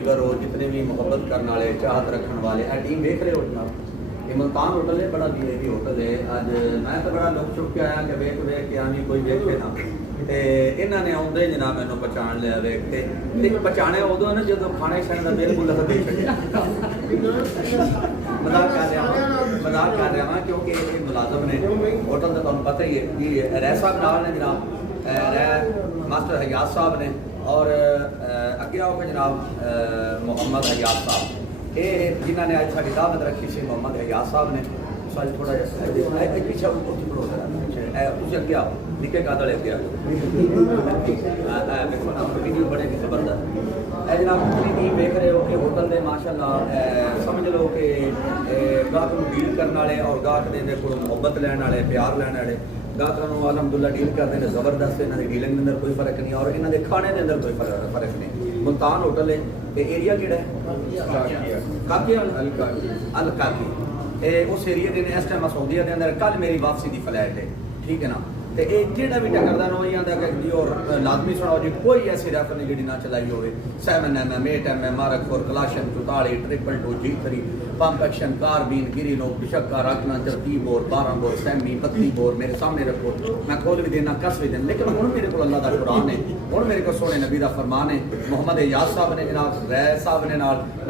अगर वो जितने भी मुहब्बत करने वाले चाहत रखने वाले है टीम देख रहे हो जनाब। ये मुल्तान होटल है, बड़ा वीआईपी होटल है। अज मैं तो बड़ा लुक चुक के आया कि वेख वेख के आनी कोई वेखे ना, तो इन्होंने आउंदे जनाब मैनू पहचान लिया वेख के पहचाने उदों ना जो खाने खाने का बिल्कुल असर दे छड़िया। मजाक कर रहा वहाँ क्योंकि ये मुलाजम ने होटल का तुहानू पता ही है कि रह साहब नाल ने जनाब, मास्टर हयात साहब ने और अगे आओगे जनाब मोहम्मद हयात साहब, ये जिन्होंने अज साड़ी दावत रखी सी मोहम्मद हयात साहब ने। सच थोड़ा पीछे उस अगे आओ निके कादल अगे वीडियो बड़ेगी जबरदस्त है जनाब। पूरी टीम देख रहे हो कि होटल के माशाअल्लाह समझ लो कि गाहक को डील करने वाले और गाहक के को मुहब्बत लैन वाले प्यार लैन वाले गाहकों अलहमदुल्ला डील करते हैं जबरदस्त। इन्होंने डीलिंग के अंदर कोई फर्क नहीं और इन्होंने खाने के अंदर कोई फर्क नहीं। मुल्तान होटल है, ये एरिया किहड़ा है काकी अल काकी, उस एरिया के इस टाइम सऊदीया के अंदर कल मेरी वापसी की फ्लैट है, ठीक है ना। तो ये जोड़ा भी टकरदा ना वही आंदा कि और लाजमी सुनाओ जी कोई ऐसी रैफर नहीं जी ना चलाई हो 7mm 8mm मारक 4 कलाशन 44 222 G3 पंप एक्शन कारबीन गिरी नो बिशक्का रखना 30 बोर 12 बोर सैमी 32 बोर मेरे सामने रखो, मैं खोल भी देना कस भी देना। लेकिन हुण मेरे को अल्लाह का कुरान है, हुण मेरे को सोने नबी का फरमान है। मोहम्मद हयात साहब ने जनाब रैह साहब ने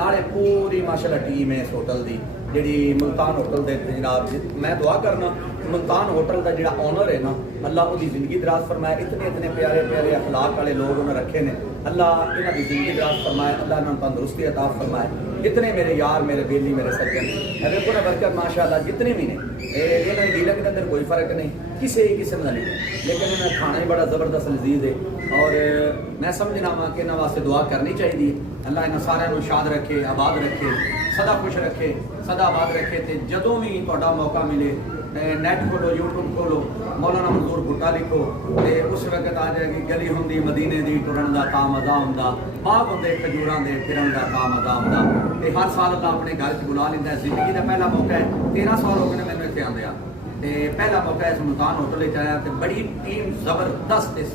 नाले पूरी माशाअल्लाह टीम है इस होटल की जी मुल्तान होटल के जनाब। मैं दुआ करना मुल्तान होटल का जो ऑनर है ना, अल्लाह उसकी जिंदगी दराज फरमाए। इतने इतने प्यारे प्यारे अखलाक वाले लोग उन्हें रखे ने, अल्लाह इन्हों की जिंदगी दराज फरमाए, अल्लाह इन्होंने तंदुरुस्ती अता फरमाए। जितने मेरे यार मेरे बेली मेरे सज्जन अगर को बरकत माशाअल्लाह जितने भी ने इन्होंने डीलिंग के अंदर कोई फर्क नहीं किसी किस्म का नहीं, लेकिन इन्हें खाना ही बड़ा ज़बरदस्त लजीज है। और मैं समझना वा कि इन्होंने वास्ते दुआ करनी चाहिए। अल्लाह इन्होंने सारे शाद रखे, आबाद रखे, सदा खुश रखे, सदा आबाद रखे। तो जदों भी तुहाडा मौका मिले नैट खोलो यूट्यूब खोलो मौलाना मंजूर भुट्टा लिखो तो उस वक्त आ जाएगी गली होंगी मदीने की टुरन का ता मजा आंदा, बाग होंगे खजूर के फिरन का ता मजा आंदा। तो हर साल अल्लाह अपने घर च बुला लेंदा है। जिंदगी का पहला मौका है, 13 साल हो गए मैंने इतने आंदिया, तो पहला मौका है इस मुल्तान होटल आया। तो बड़ी टीम जबरदस्त इस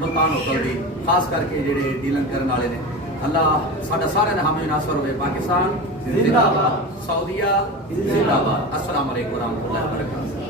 मुल्तान होटल की, खास करके जेडे डीलिंग करने वाले ने। अल्लाह साडा सारे दा हामी नासर होवे। पाकिस्तान जिंदाबाद, सऊदीया जिंदाबाद। अस्सलाम वालेकुम व रहमतुल्लाहि व बरकातहू।